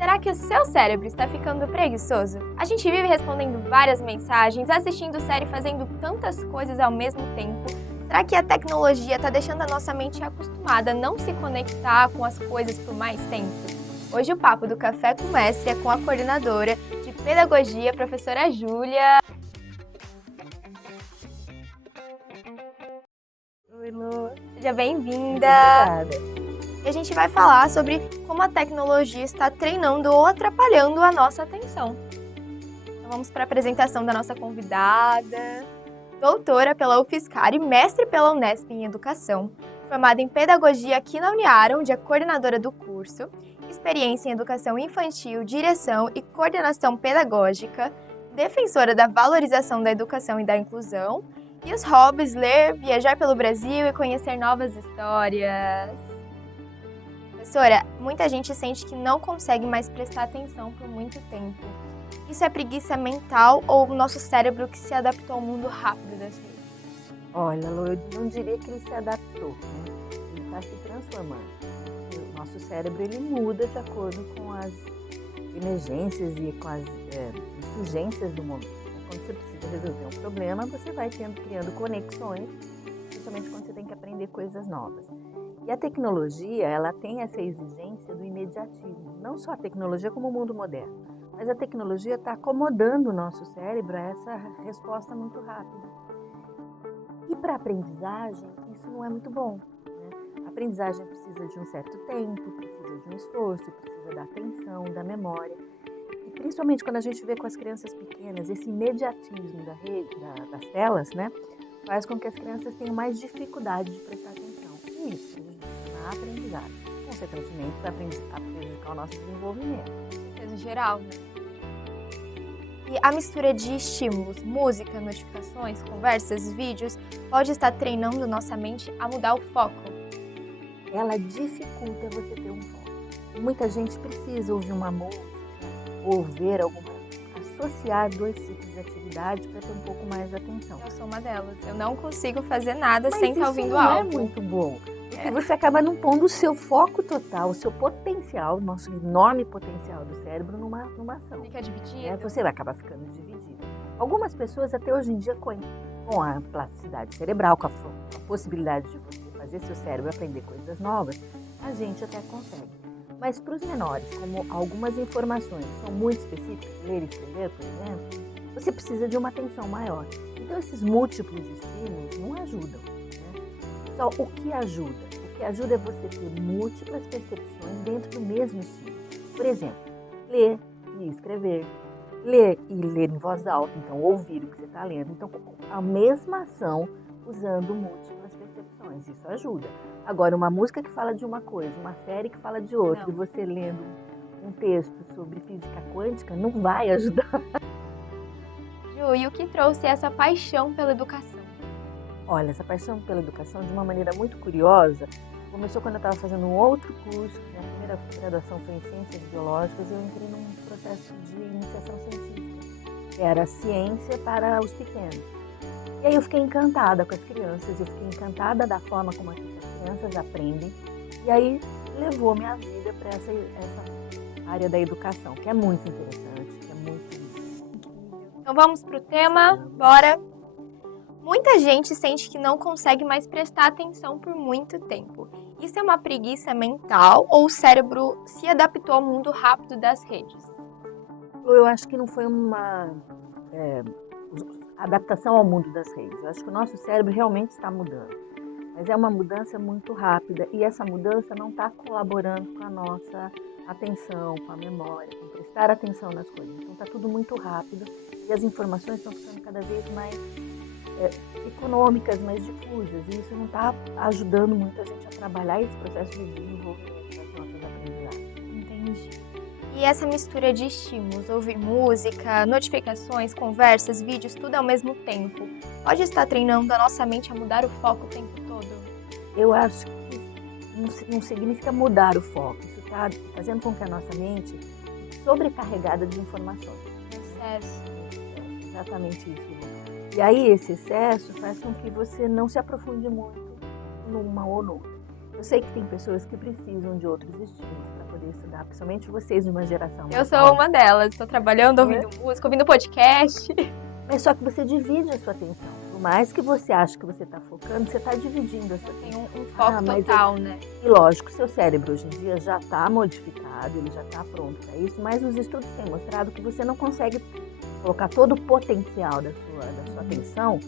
Será que o seu cérebro está ficando preguiçoso? A gente vive respondendo várias mensagens, assistindo série, fazendo tantas coisas ao mesmo tempo. Será que a tecnologia está deixando a nossa mente acostumada a não se conectar com as coisas por mais tempo? Hoje o Papo do Café com Mestre é com a coordenadora de Pedagogia, professora Júlia. Oi, Lu. Seja bem-vinda! Obrigada. E a gente vai falar sobre como a tecnologia está treinando ou atrapalhando a nossa atenção. Então vamos para a apresentação da nossa convidada. Doutora pela UFSCar e mestre pela Unesp em Educação, formada em Pedagogia aqui na Uniara, onde é coordenadora do curso, experiência em Educação Infantil, Direção e Coordenação Pedagógica, defensora da valorização da educação e da inclusão, e os hobbies ler, viajar pelo Brasil e conhecer novas histórias. Professora, muita gente sente que não consegue mais prestar atenção por muito tempo. Isso é preguiça mental ou o nosso cérebro que se adaptou ao mundo rápido das redes? Olha, Lu, eu não diria que ele se adaptou, né? Ele está se transformando. O nosso cérebro ele muda de acordo com as emergências e com as urgências do momento. Quando você precisa resolver um problema, você vai criando conexões, principalmente quando você tem que aprender coisas novas. E a tecnologia, ela tem essa exigência do imediatismo. Não só a tecnologia como o mundo moderno, mas a tecnologia está acomodando o nosso cérebro a essa resposta muito rápida. E para a aprendizagem, isso não é muito bom, né? A aprendizagem precisa de um certo tempo, precisa de um esforço, precisa da atenção, da memória. E principalmente quando a gente vê com as crianças pequenas, esse imediatismo das telas, né, faz com que as crianças tenham mais dificuldade de prestar atenção. E isso prejudica na aprendizagem. Consequentemente, vai prejudicar o nosso desenvolvimento. No geral, né? E a mistura de estímulos, música, notificações, conversas, vídeos, pode estar treinando nossa mente a mudar o foco. Ela dificulta você ter um foco. Muita gente precisa ouvir uma música ou ver associar dois tipos de atividade para ter um pouco mais de atenção. Eu sou uma delas. Eu não consigo fazer nada sem estar ouvindo algo. algo. Isso não é muito bom. Porque você acaba não pondo o seu foco total, o seu potencial, o nosso enorme potencial do cérebro numa ação. Fica dividido. Você vai acabar ficando dividido. Algumas pessoas até hoje em dia com a plasticidade cerebral, com a possibilidade de você fazer seu cérebro aprender coisas novas, a gente até consegue. Mas para os menores, como algumas informações são muito específicas, ler e escrever, por exemplo, você precisa de uma atenção maior. Então esses múltiplos estímulos não ajudam. Só o que ajuda? O que ajuda é você ter múltiplas percepções dentro do mesmo estímulo. Por exemplo, ler e escrever. Ler e ler em voz alta, então ouvir o que você está lendo. Então, a mesma ação usando múltiplas percepções. Isso ajuda. Agora, uma música que fala de uma coisa, uma série que fala de outra, e você lendo um texto sobre física quântica, não vai ajudar. Ju, e o que trouxe essa paixão pela educação? Olha, essa paixão pela educação, de uma maneira muito curiosa, começou quando eu estava fazendo um outro curso. Minha primeira graduação foi em Ciências Biológicas e eu entrei num processo de iniciação científica, que era ciência para os pequenos. E aí eu fiquei encantada com as crianças, eu fiquei encantada da forma como as crianças aprendem, e aí levou minha vida para essa área da educação, que é muito interessante, que é muito incrível. Então vamos para o tema, bora! Muita gente sente que não consegue mais prestar atenção por muito tempo. Isso é uma preguiça mental ou o cérebro se adaptou ao mundo rápido das redes? Eu acho que não foi uma adaptação ao mundo das redes. Eu acho que o nosso cérebro realmente está mudando. Mas é uma mudança muito rápida e essa mudança não está colaborando com a nossa atenção, com a memória, com prestar atenção nas coisas. Então está tudo muito rápido e as informações estão ficando cada vez mais econômicas, mais difusas, e isso não está ajudando muito a gente a trabalhar esse processo de desenvolvimento das nossas aprendizagens. Entendi. E essa mistura de estímulos, ouvir música, notificações, conversas, vídeos, tudo ao mesmo tempo, pode estar treinando a nossa mente a mudar o foco o tempo todo? Eu acho que não significa mudar o foco, isso está fazendo com que a nossa mente fique sobrecarregada de informações. Excesso. Exatamente isso. E aí esse excesso faz com que você não se aprofunde muito numa ou noutra. Eu sei que tem pessoas que precisam de outros estímulos para poder estudar, principalmente vocês de uma geração Eu mais sou nova. uma delas. Estou trabalhando, ouvindo música, ouvindo podcast. Mas só que você divide a sua atenção. Por mais que você ache que você está focando, você está dividindo a sua Tem atenção. um foco mas total, né? E lógico, seu cérebro hoje em dia já está modificado, ele já está pronto para isso, mas os estudos têm mostrado que você não consegue colocar todo o potencial da sua atenção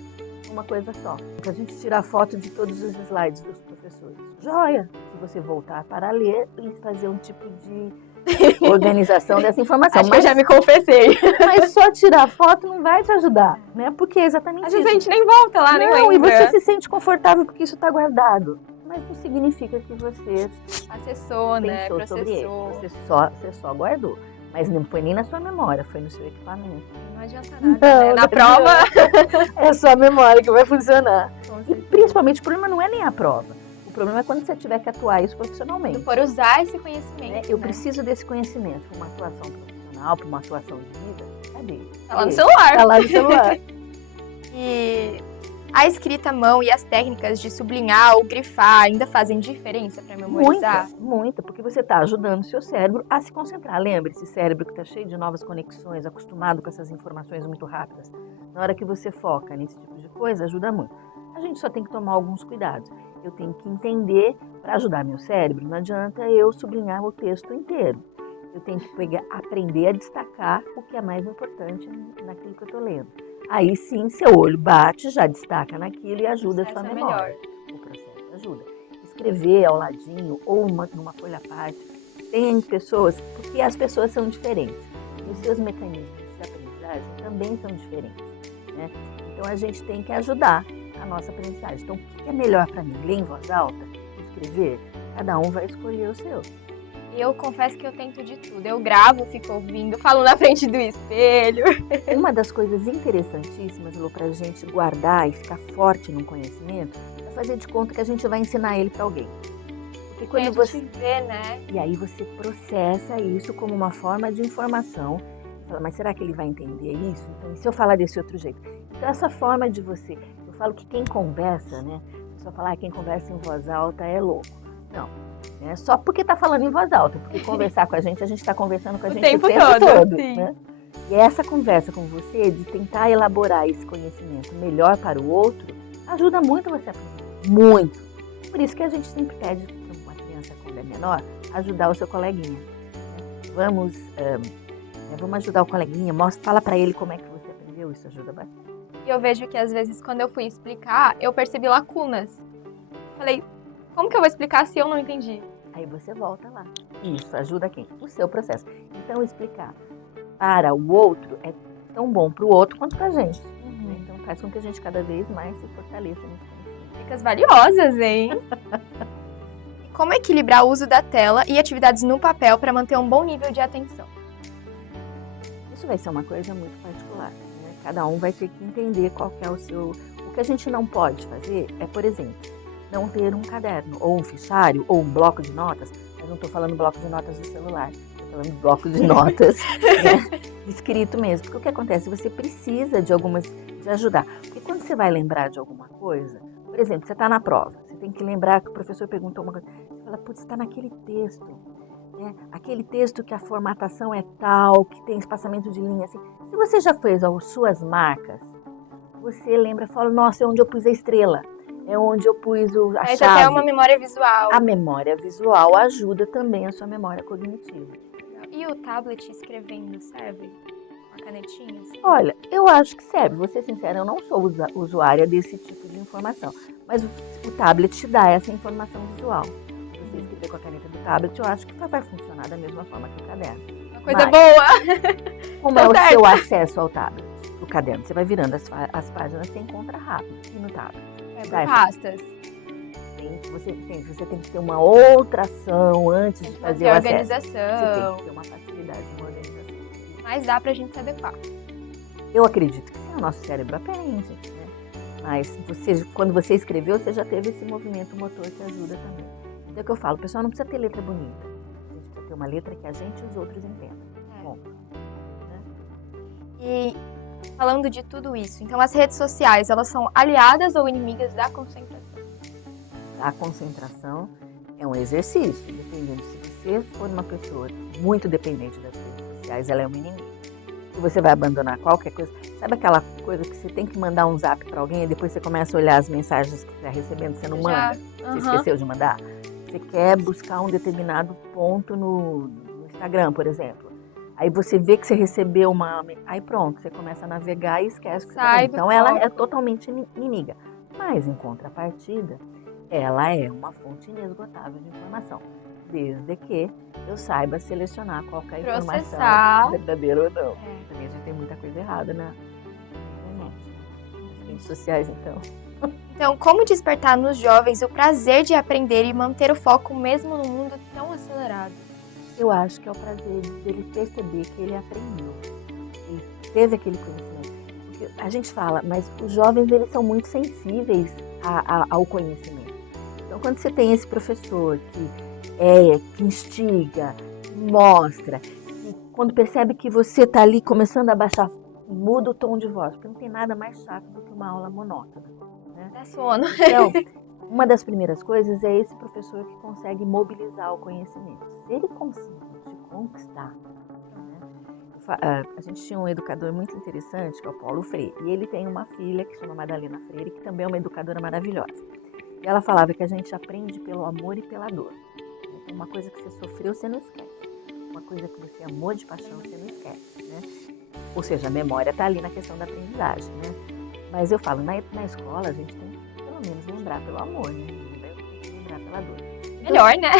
numa coisa só. Para a gente tirar foto de todos os slides dos professores. Joia! Se você voltar para ler e fazer um tipo de organização dessa informação. Acho que eu já me confessei. Mas só tirar foto não vai te ajudar, né? Porque é exatamente Às isso. vezes a gente nem volta lá, nem Não, lembra. e você se sente confortável porque isso está guardado. Mas não significa que você Acessou, né? pensou sobre ele. Processou. Você só guardou. Mas não foi nem na sua memória, foi no seu equipamento. Não adianta nada, né? Na prova... É só a memória que vai funcionar. Com E certeza. principalmente o problema não é nem a prova. O problema é quando você tiver que atuar isso profissionalmente. Se for usar esse conhecimento, Eu né? preciso desse conhecimento para uma atuação profissional, para uma atuação de vida. Cadê? Tá lá no celular. Tá lá no celular. E a escrita à mão e as técnicas de sublinhar ou grifar ainda fazem diferença para memorizar? Muita, porque você está ajudando o seu cérebro a se concentrar. Lembra, esse cérebro que está cheio de novas conexões, acostumado com essas informações muito rápidas. Na hora que você foca nesse tipo de coisa, ajuda muito. A gente só tem que tomar alguns cuidados. Eu tenho que entender, para ajudar meu cérebro, não adianta eu sublinhar o texto inteiro. Eu tenho que aprender a destacar o que é mais importante naquilo que eu estou lendo. Aí sim, seu olho bate, já destaca naquilo e ajuda a sua memória. O processo ajuda. Escrever ao ladinho ou numa folha à parte. Tem pessoas, porque as pessoas são diferentes. E os seus mecanismos de aprendizagem também são diferentes, né? Então a gente tem que ajudar a nossa aprendizagem. Então, o que é melhor para mim? Ler em voz alta? Escrever? Cada um vai escolher o seu. Eu confesso que eu tento de tudo. Eu gravo, fico ouvindo, falo na frente do espelho. Uma das coisas interessantíssimas, Lu, para a gente guardar e ficar forte no conhecimento, é fazer de conta que a gente vai ensinar ele para alguém. Porque quando você vê, né? E aí você processa isso como uma forma de informação. Você fala, mas será que ele vai entender isso? Então, e se eu falar desse outro jeito? Então, essa forma de você... Eu falo que quem conversa, né? A pessoa fala, quem conversa em voz alta é louco. Não. É só porque está falando em voz alta. Porque conversar com a gente está conversando com a gente o tempo todo. Né? E essa conversa com você, de tentar elaborar esse conhecimento melhor para o outro, ajuda muito você a aprender. Muito. Por isso que a gente sempre pede para uma criança, quando é menor, ajudar o seu coleguinha. Vamos ajudar o coleguinha, fala para ele como é que você aprendeu, isso ajuda bastante. E eu vejo que às vezes quando eu fui explicar, eu percebi lacunas. Falei, como que eu vou explicar se eu não entendi? Aí você volta lá. Isso ajuda quem? O seu processo. Então explicar para o outro é tão bom para o outro quanto para a gente. Então faz com que a gente cada vez mais se fortaleça nesse conhecimento. Dicas valiosas, hein? Como equilibrar o uso da tela e atividades no papel para manter um bom nível de atenção? Isso vai ser uma coisa muito particular, né? Cada um vai ter que entender qual que é o seu... O que a gente não pode fazer é, por exemplo, não ter um caderno, ou um fichário, ou um bloco de notas. Eu não estou falando bloco de notas do celular, estou falando bloco de notas né? Escrito mesmo. Porque o que acontece? Você precisa de ajudar. Porque quando você vai lembrar de alguma coisa, por exemplo, você está na prova, você tem que lembrar que o professor perguntou uma coisa, você fala, putz, está naquele texto. Né? Aquele texto que a formatação é tal, que tem espaçamento de linha assim. Se você já fez as suas marcas, você lembra, fala, nossa, é onde eu pus a estrela, é onde eu pus a Aí chave. já tem uma memória visual. A memória visual ajuda também a sua memória cognitiva. E o tablet escrevendo serve? Uma canetinha assim? Olha, eu acho que serve. Vou ser sincera, eu não sou usuária desse tipo de informação. Mas o tablet te dá essa informação visual. Se você escrever com a caneta do tablet, eu acho que vai funcionar da mesma forma que o caderno. Uma coisa boa! Como é o seu acesso ao tablet? O caderno, você vai virando as páginas, você encontra rápido. E no tablet? É por pastas. Você tem que ter uma outra ação antes de fazer o acesso. Organização. Você tem que ter uma facilidade de organização. Mas dá pra gente se adequar. Eu acredito que sim, o nosso cérebro aprende, né? Mas quando você escreveu, você já teve esse movimento motor que ajuda também. Então é o que eu falo, o pessoal não precisa ter letra bonita. A gente precisa ter uma letra que a gente e os outros entendam. Bom, né? E falando de tudo isso, então as redes sociais, elas são aliadas ou inimigas da concentração? A concentração é um exercício, dependendo se você for uma pessoa muito dependente das redes sociais, ela é uma inimiga. E você vai abandonar qualquer coisa. Sabe aquela coisa que você tem que mandar um zap para alguém e depois você começa a olhar as mensagens que você está recebendo, você não manda? Você esqueceu de mandar? Você quer buscar um determinado ponto no Instagram, por exemplo. Aí você vê que você recebeu uma... Aí pronto, você começa a navegar e esquece que você tá vendo. Então ela é totalmente inimiga. Mas, em contrapartida, ela é uma fonte inesgotável de informação. Desde que eu saiba selecionar qual que é a informação verdadeira ou não. Também a gente tem muita coisa errada na internet, nas redes sociais, então. Então, como despertar nos jovens o prazer de aprender e manter o foco mesmo no mundo tão acelerado? Eu acho que é o prazer dele perceber que ele aprendeu, ele teve aquele conhecimento. Porque a gente fala, mas os jovens eles são muito sensíveis ao conhecimento. Então, quando você tem esse professor que instiga, que mostra, e quando percebe que você está ali começando a baixar, muda o tom de voz, porque não tem nada mais chato do que uma aula monótona. Né? É sono. Então, uma das primeiras coisas é esse professor que consegue mobilizar o conhecimento. Se ele conseguir te conquistar, né? A gente tinha um educador muito interessante, que é o Paulo Freire, e ele tem uma filha que se chama Madalena Freire, que também é uma educadora maravilhosa. E ela falava que a gente aprende pelo amor e pela dor. Então, uma coisa que você sofreu, você não esquece. Uma coisa que você amou de paixão, você não esquece. Né? Ou seja, a memória está ali na questão da aprendizagem. Né? Mas eu falo, na escola a gente tem que pelo menos lembrar pelo amor, né? Tem que lembrar pela dor. Melhor, né?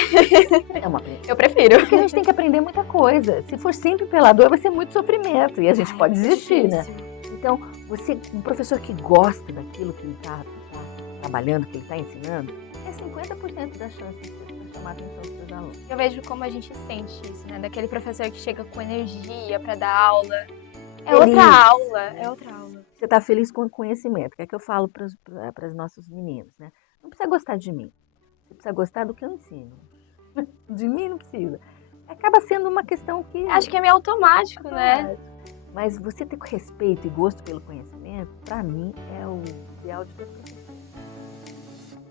Eu prefiro. Porque a gente tem que aprender muita coisa. Se for sempre pela dor, vai ser muito sofrimento. E a gente pode desistir, né? Então, um professor que gosta daquilo que ele está trabalhando, que ele está ensinando, é 50% da chance de chamar a atenção dos seus alunos. Eu vejo como a gente sente isso, né? Daquele professor que chega com energia para dar aula. É outra aula, é outra aula. Você está feliz com o conhecimento, que é que eu falo para os nossos meninos, né? Não precisa gostar de mim, você precisa gostar do que eu ensino. De mim não precisa. Acaba sendo uma questão que... Acho que é meio automático, né? Mas você ter respeito e gosto pelo conhecimento, para mim, é o ideal de todo professor.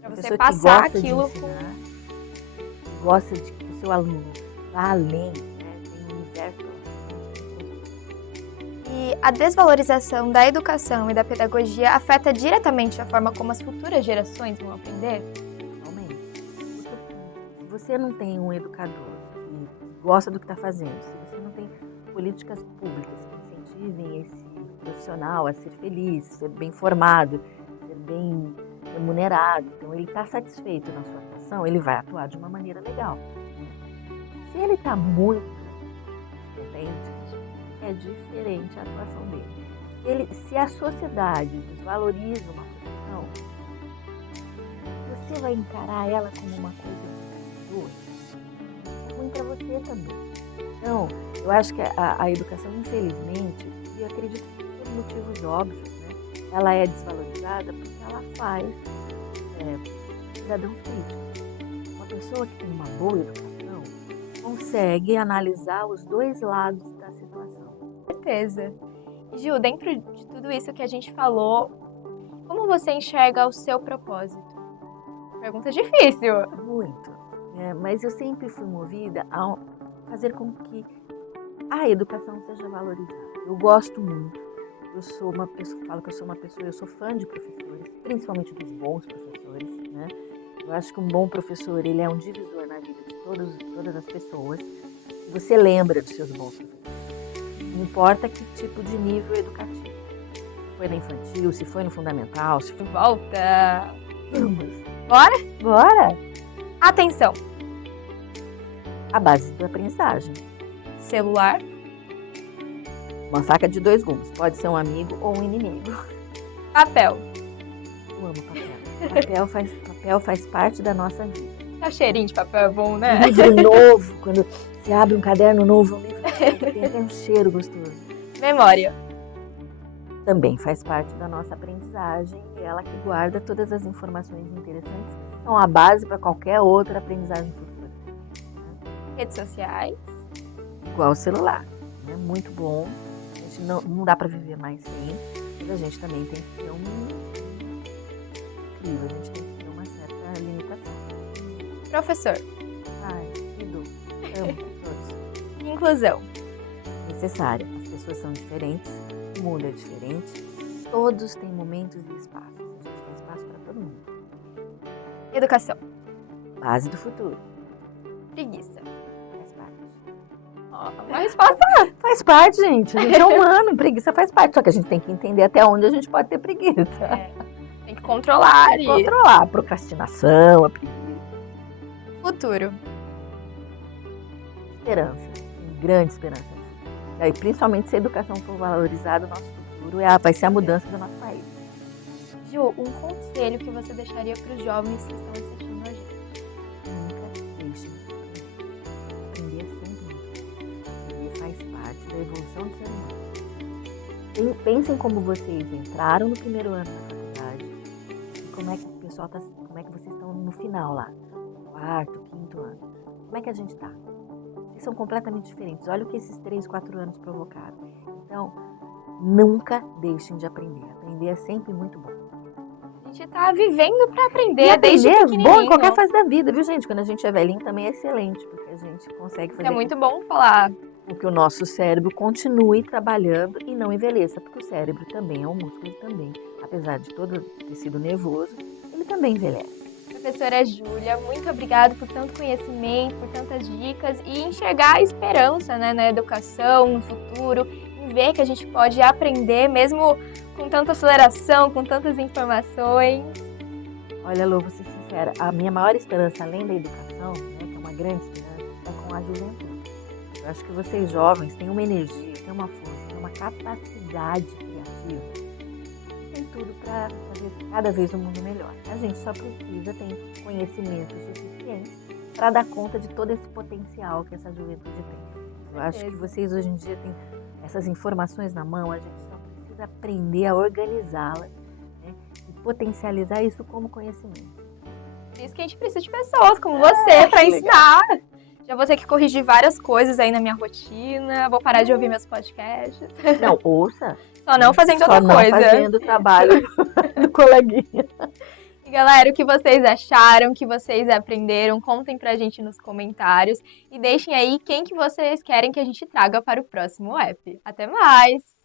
Para você passar aquilo gosta de que o seu aluno vá além, né? Tem um universo. E a desvalorização da educação e da pedagogia afeta diretamente a forma como as futuras gerações vão aprender? Realmente. Se você não tem um educador que gosta do que está fazendo, se você não tem políticas públicas que incentivem esse profissional a ser feliz, ser bem formado, ser bem remunerado, então ele está satisfeito na sua atuação, ele vai atuar de uma maneira legal. Se ele está muito contente, é diferente a atuação dele. Se a sociedade desvaloriza uma profissão, você vai encarar ela como uma coisa é ruim para você também. Então, eu acho que a educação, infelizmente, e eu acredito que por motivos óbvios, né, ela é desvalorizada porque ela faz cidadãos críticos. Uma pessoa que tem uma boa educação consegue analisar os dois lados da situação. Com certeza. Ju, dentro de tudo isso que a gente falou, como você enxerga o seu propósito? Pergunta difícil. Muito. Mas eu sempre fui movida a fazer com que a educação seja valorizada. Eu gosto muito. Eu sou uma pessoa, falo que eu sou uma pessoa, eu sou fã de professores, principalmente dos bons professores, né? Eu acho que um bom professor, ele é um divisor na vida de todas as pessoas. E você lembra dos seus bons professores. Não importa que tipo de nível educativo. Se foi na infantil, se foi no fundamental, se foi... Volta! Vamos! Bora? Bora! Atenção! A base da aprendizagem. Celular. Uma faca de dois gumes. Pode ser um amigo ou um inimigo. Papel. Eu amo papel. Papel faz parte da nossa vida. O cheirinho de papel é bom, né? Um livro novo, quando você abre um caderno novo, um livro novo, tem até um cheiro gostoso. Memória. Também faz parte da nossa aprendizagem e ela que guarda todas as informações interessantes que são a base para qualquer outra aprendizagem futura. Redes sociais. Igual o celular. É muito bom. A gente não dá para viver mais sem, mas a gente também tem que ter incrível, a gente tem que ter uma certa limitação. Professor. Ai, que dor. Amo todos. Inclusão. Necessária. As pessoas são diferentes, o mundo é diferente, todos têm momentos e espaços. A gente tem espaço para todo mundo. Educação. Base do futuro. Preguiça. Faz parte. Ó, uma resposta. Faz parte, gente. A gente é humano, preguiça faz parte. Só que a gente tem que entender até onde a gente pode ter preguiça. Tem que controlar. Tem que controlar a procrastinação, a preguiça. Futuro. Esperança. Tem grande esperança. E aí, principalmente se a educação for valorizada, o nosso futuro vai ser a mudança do nosso país. Ju, um conselho que você deixaria para os jovens que estão assistindo a gente? Nunca deixem de aprender. Aprender é sempre muito. Aprender faz parte da evolução do ser humano. Pensem como vocês entraram no primeiro ano da faculdade e como é que o pessoal tá, como é que vocês estão no final lá, no quarto, quinto ano. Como é que a gente está? Vocês são completamente diferentes. Olha o que esses 3, 4 anos provocaram. Então, nunca deixem de aprender. Aprender é sempre muito bom. A gente tá vivendo para aprender, E desde aprender é pequenininho. bom em qualquer fase da vida, viu, gente? Quando a gente é velhinho também é excelente, porque a gente consegue fazer É muito bom falar. com que o nosso cérebro continue trabalhando e não envelheça, porque o cérebro também é um músculo, ele também, apesar de todo tecido nervoso, ele também envelhece. Professora Júlia, muito obrigada por tanto conhecimento, por tantas dicas e enxergar a esperança, né, na educação, no futuro, em ver que a gente pode aprender mesmo com tanta aceleração, com tantas informações. Olha, Lô, vou ser sincera, a minha maior esperança, além da educação, né, que é uma grande esperança, é com a juventude. Eu acho que vocês jovens têm uma energia, têm uma força, têm uma capacidade criativa, tem tudo para fazer cada vez o mundo melhor. A gente só precisa ter conhecimento suficiente para dar conta de todo esse potencial que essa juventude tem. Eu acho que vocês hoje em dia têm essas informações na mão, a gente só precisa aprender a organizá-las, né, e potencializar isso como conhecimento. Por isso que a gente precisa de pessoas como você para ensinar. Já vou ter que corrigir várias coisas aí na minha rotina, vou parar de ouvir meus podcasts. Não, ouça. Só não fazendo Só outra não coisa. fazendo o trabalho do coleguinha. E galera, o que vocês acharam, o que vocês aprenderam, contem pra gente nos comentários e deixem aí quem que vocês querem que a gente traga para o próximo app. Até mais!